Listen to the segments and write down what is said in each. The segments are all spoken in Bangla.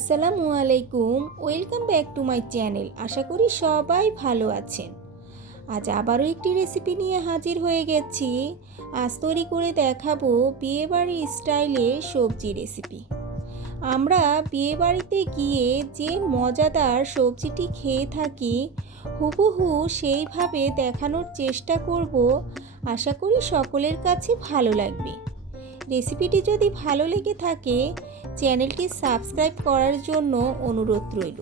আসসালামু আলাইকুম, welcome back to my channel. আশা করি সবাই ভালো আছেন। আজ আবারও একটি রেসিপি নিয়ে হাজির হয়ে গেছি। আজ তৈরি করে দেখাবো বিয়েবাড়ি স্টাইলে সবজি রেসিপি। আমরা বিয়েবাড়িতে গিয়ে যে মজাদার সবজিটি খেয়ে থাকি, হুবহু সেইভাবে দেখানোর চেষ্টা করব। আশা করি সকলের কাছে ভালো লাগবে। রেসিপিটি যদি ভালো লেগে থাকে চ্যানেলটি সাবস্ক্রাইব করার জন্য অনুরোধ রইল।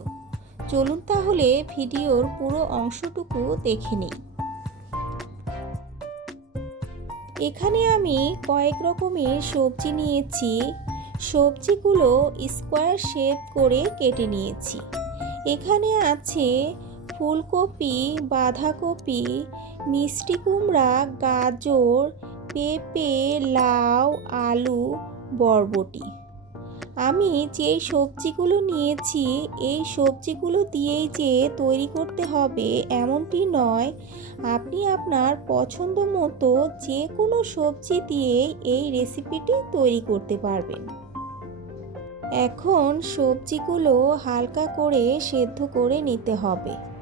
চলুন তাহলে ভিডিওর পুরো অংশটুকু দেখে নিই। এখানে আমি কয়েক রকমের সবজি নিয়েছি। সবজিগুলো স্কোয়ার শেপ করে কেটে নিয়েছি। এখানে আছে ফুলকপি, বাঁধাকপি, মিষ্টি কুমড়া, গাজর, পেঁপে, লাউ, আলু, বরবটি। আমি যে সবজিগুলো নিয়েছি, এই সবজিগুলো দিয়েই যে তৈরি করতে হবে এমনটি নয়। আপনি আপনার পছন্দ মতো যে কোনো সবজি দিয়েই এই রেসিপিটি তৈরি করতে পারবেন। এখন সবজিগুলো হালকা করে সেদ্ধ করে নিতে হবে।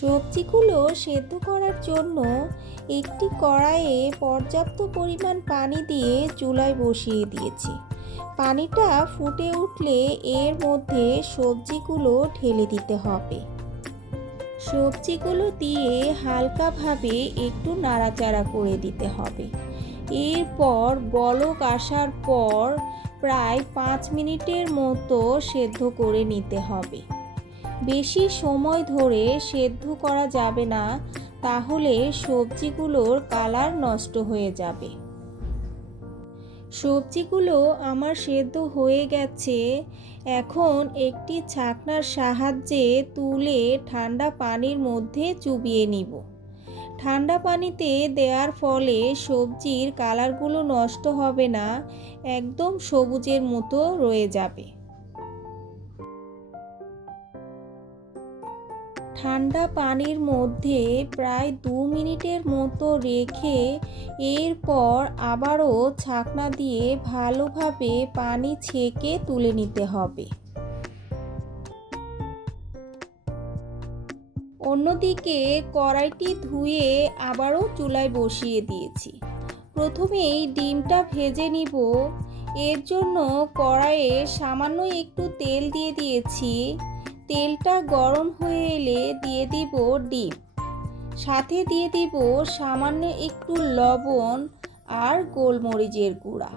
সবজিগুলো সেদ্ধ করার জন্য একটি কড়াইয়ে পর্যাপ্ত পরিমাণ পানি দিয়ে চুলায় বসিয়ে দিয়েছি। পানিটা ফুটে উঠলে এর মধ্যে সবজিগুলো ঢেলে দিতে হবে। সবজিগুলো দিয়ে হালকাভাবে একটু নাড়াচাড়া করে দিতে হবে। এরপর বলক আসার পর প্রায় পাঁচ মিনিটের মতো সেদ্ধ করে নিতে হবে। বেশি সময় ধরে সেদ্ধ করা যাবে না, তাহলে সবজিগুলোর কালার নষ্ট হয়ে যাবে। সবজিগুলো আমার সেদ্ধ হয়ে গেছে, এখন একটি ছাকনার সাহায্যে তুলে ঠান্ডা পানির মধ্যে চুবিয়ে নিব। ঠান্ডা পানিতে দেওয়ার ফলে সবজির কালারগুলো নষ্ট হবে না, একদম সবুজের মতো রয়ে যাবে। ঠান্ডা পানির মধ্যে প্রায় দু মিনিটের মতো রেখে এরপর আবারও ছাকনা দিয়ে ভালোভাবে পানি ছেঁকে তুলে নিতে হবে। অন্যদিকে কড়াইটি ধুয়ে আবারও চুলায় বসিয়ে দিয়েছি। প্রথমেই ডিমটা ভেজে নিব। এর জন্য কড়াইয়ে সামান্য একটু তেল দিয়ে দিয়েছি। তেলটা গরম হয়ে এলে দিয়ে দিব ডিম। সাথে দিয়ে দিব সামান্য একটু লবণ আর গোলমরিচের গুঁড়া।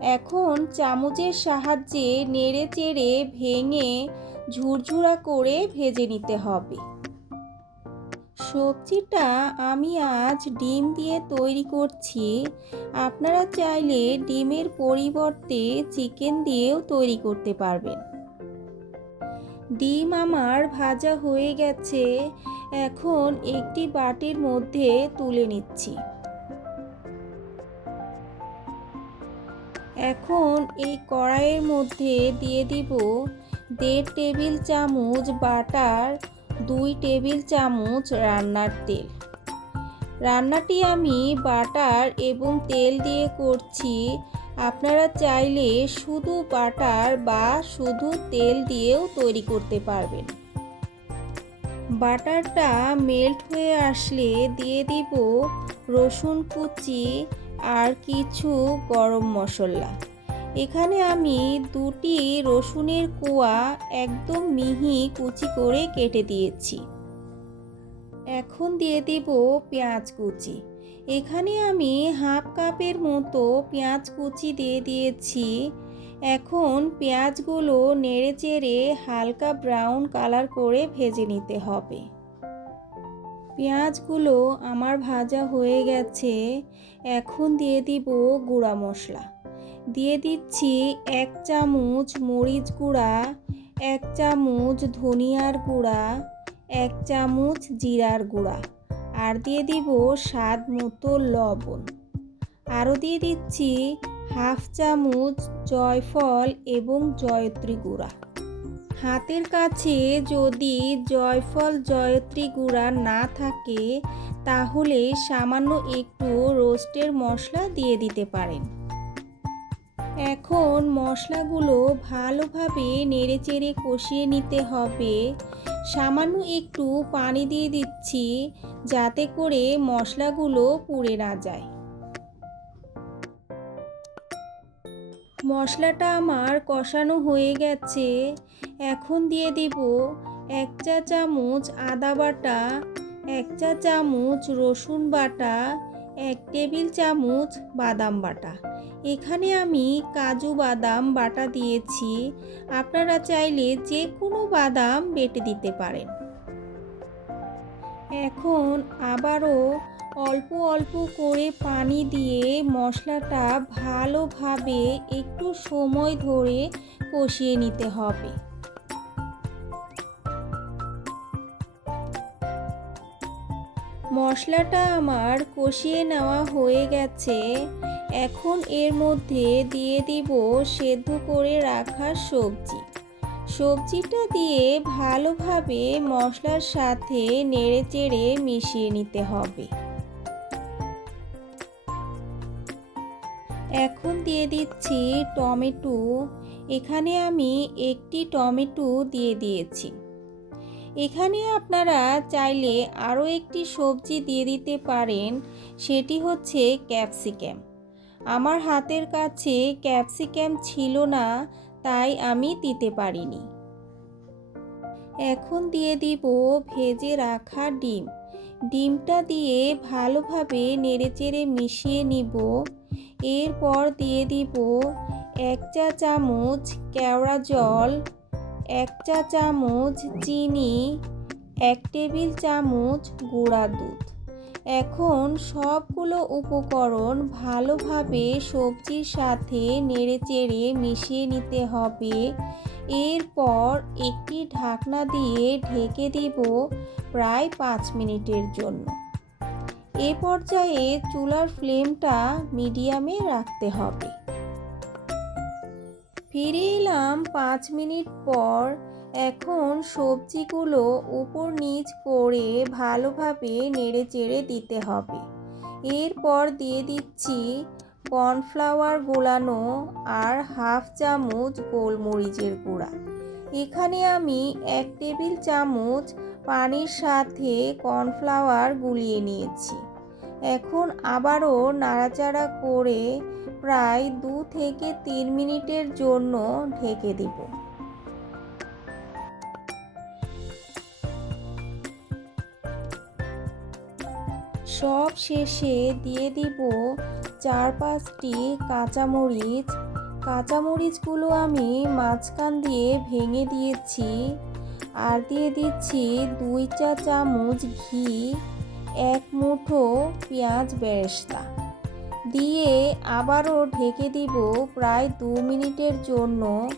এখন চামচের সাহায্যে নেড়ে চেড়ে ভেঙে ঝুরঝুরা করে ভেজে নিতে হবে। সবজিটা আমি আজ ডিম দিয়ে তৈরি করছি। আপনারা চাইলে ডিমের পরিবর্তে চিকেন দিয়েও তৈরি করতে পারবেন। ডিম আমার ভাজা হয়ে গেছে, এখন একটি বাটির মধ্যে তুলে নিচ্ছি। এখন এই কড়াইয়ের মধ্যে দিয়ে দিব দেড় টেবিল চামচ বাটার, দুই টেবিল চামচ রান্নার তেল। রান্নাটি আমি বাটার এবং তেল দিয়ে করছি। আপনারা চাইলে শুধু বাটার বা শুধু তেল দিয়েও তৈরি করতে পারবেন। বাটারটা মেল্ট হয়ে আসলে দিয়ে দিব রসুন কুচি আর কিছু গরম মশলা। এখানে আমি দুটি রসুনের কোয়া একদম মিহি কুচি করে কেটে দিয়েছি। এখন দিয়ে দিব পেঁয়াজ কুচি। এখানে আমি হাফ কাপের মতো পেঁয়াজ কুচি দিয়ে দিয়েছি। এখন পেঁয়াজগুলো নেড়ে চেড়ে হালকা ব্রাউন কালার করে ভেজে নিতে হবে। পেঁয়াজগুলো আমার ভাজা হয়ে গেছে। এখন দিয়ে দিব গুঁড়া মশলা। দিয়ে দিচ্ছি এক চামচ মরিচ গুঁড়া, এক চামচ ধনিয়ার গুঁড়া, এক চামচ জিরার গুঁড়া। আর দিয়ে দিব স্বাদ মতো লবণ। আরও দিয়ে দিচ্ছি হাফ চামচ জয়ফল এবং জয়ত্রী গুঁড়া। হাতের কাছে যদি জয়ফল, জয়ত্রী গুঁড়া না থাকে, তাহলে সামান্য একটু রোস্টের মশলা দিয়ে দিতে পারেন। এখন মশলাগুলো ভালোভাবে নেড়েচেড়ে কষিয়ে নিতে হবে। সামান্য একটু পানি দিয়ে দিচ্ছি যাতে করে মশলাগুলো পুড়ে না যায়। মশলাটা আমার কষানো হয়ে গেছে। এখন দিয়ে দিব এক চা চামচ আদা বাটা, এক চা চামচ রসুন বাটা এক টেবিল চামচ বাদাম বাটা। এখানে আমি কাজু বাদাম বাটা দিয়েছি। আপনারা চাইলে যে কোনো বাদাম বেটে দিতে পারেন। এখন আবারও অল্প অল্প করে পানি দিয়ে মশলাটা ভালোভাবে একটু সময় ধরে কষিয়ে নিতে হবে। মশলাটা আমার কষিয়ে নেওয়া হয়ে গেছে। এখন এর মধ্যে দিয়ে দিব সেদ্ধ করে রাখা সবজি। সবজিটা দিয়ে ভালোভাবে মশলার সাথে নেড়েচেড়ে মিশিয়ে নিতে হবে। এখন দিয়ে দিচ্ছি টমেটো। এখানে আমি একটি টমেটো দিয়ে দিয়েছি। এখানে আপনারা চাইলে আরও একটি সবজি দিয়ে দিতে পারেন, সেটি হচ্ছে ক্যাপসিক্যাম আমার হাতের কাছে ক্যাপসিক্যাম ছিল না, তাই আমি দিতে পারিনি। এখন দিয়ে দিব ভেজে রাখা ডিম। ডিমটা দিয়ে ভালোভাবে নেড়েচেড়ে মিশিয়ে নিব। এরপর দিয়ে দিব এক চা চামচ কেওড়া জল এক চা চামচ চিনি, এক টেবিল চামচ গুঁড়া দুধ। এখন সবগুলো উপকরণ ভালোভাবে সবজির সাথে নেড়েচেড়ে মিশিয়ে নিতে হবে। এরপর একটি ঢাকনা দিয়ে ঢেকে দিব প্রায় পাঁচ মিনিটের জন্য। এ পর্যায়ে চুলার ফ্লেমটা মিডিয়ামে রাখতে হবে। ফিরে এলাম পাঁচ মিনিট পর। এখন সবজিগুলো উপর নিচ করে ভালোভাবে নেড়ে চেড়ে দিতে হবে। এরপর দিয়ে দিচ্ছি কর্নফ্লাওয়ার গোলানো আর হাফ চামচ গোলমরিচের গুঁড়া। এখানে আমি এক টেবিল চামচ পানির সাথে কর্নফ্লাওয়ার গুলিয়ে নিয়েছি। এখন আবারও নাড়াচাড়া করে প্রায় দু থেকে তিন মিনিটের জন্য ঢেকে দিব। সব শেষে দিয়ে দিব চার পাঁচটি কাঁচামরিচ। কাঁচামরিচগুলো আমি মাঝখান দিয়ে ভেঙে দিয়েছি আর দিয়ে দিচ্ছি দুই চা চামচ ঘি, এক মুঠো পেঁয়াজ বেরেস্তা। দিয়ে আবারও ঢেকে দিব প্রায় দু মিনিটের জন্য।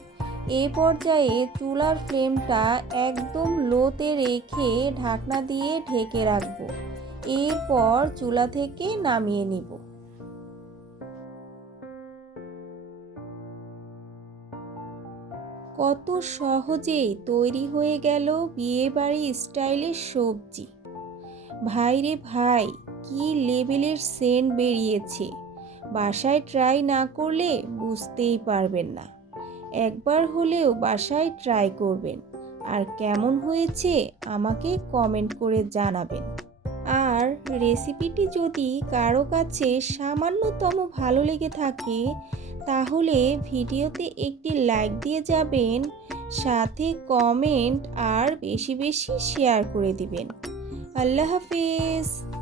এ পর্যায়ে চুলার ফ্লেমটা একদম লোতে রেখে ঢাকনা দিয়ে ঢেকে রাখব। এরপর চুলা থেকে নামিয়ে নিব। কত সহজেই তৈরি হয়ে গেল বিয়েবাড়ি স্টাইলের সবজি। ভাইরে ভাই, কি লেভেলের সেন্ট বেরিয়েছে। বাসায় ট্রাই না করলে বুঝতেই পারবেন না। একবার হলেও বাসায় ট্রাই করবেন। আর কেমন হয়েছে আমাকে কমেন্ট করে জানাবেন। আর রেসিপিটি যদি কারও কাছে সামান্যতম ভালো লেগে থাকে, তাহলে ভিডিওতে একটি লাইক দিয়ে যাবেন, সাথে কমেন্ট আর বেশি বেশি শেয়ার করে দিবেন। আল্লাহ হাফিজ!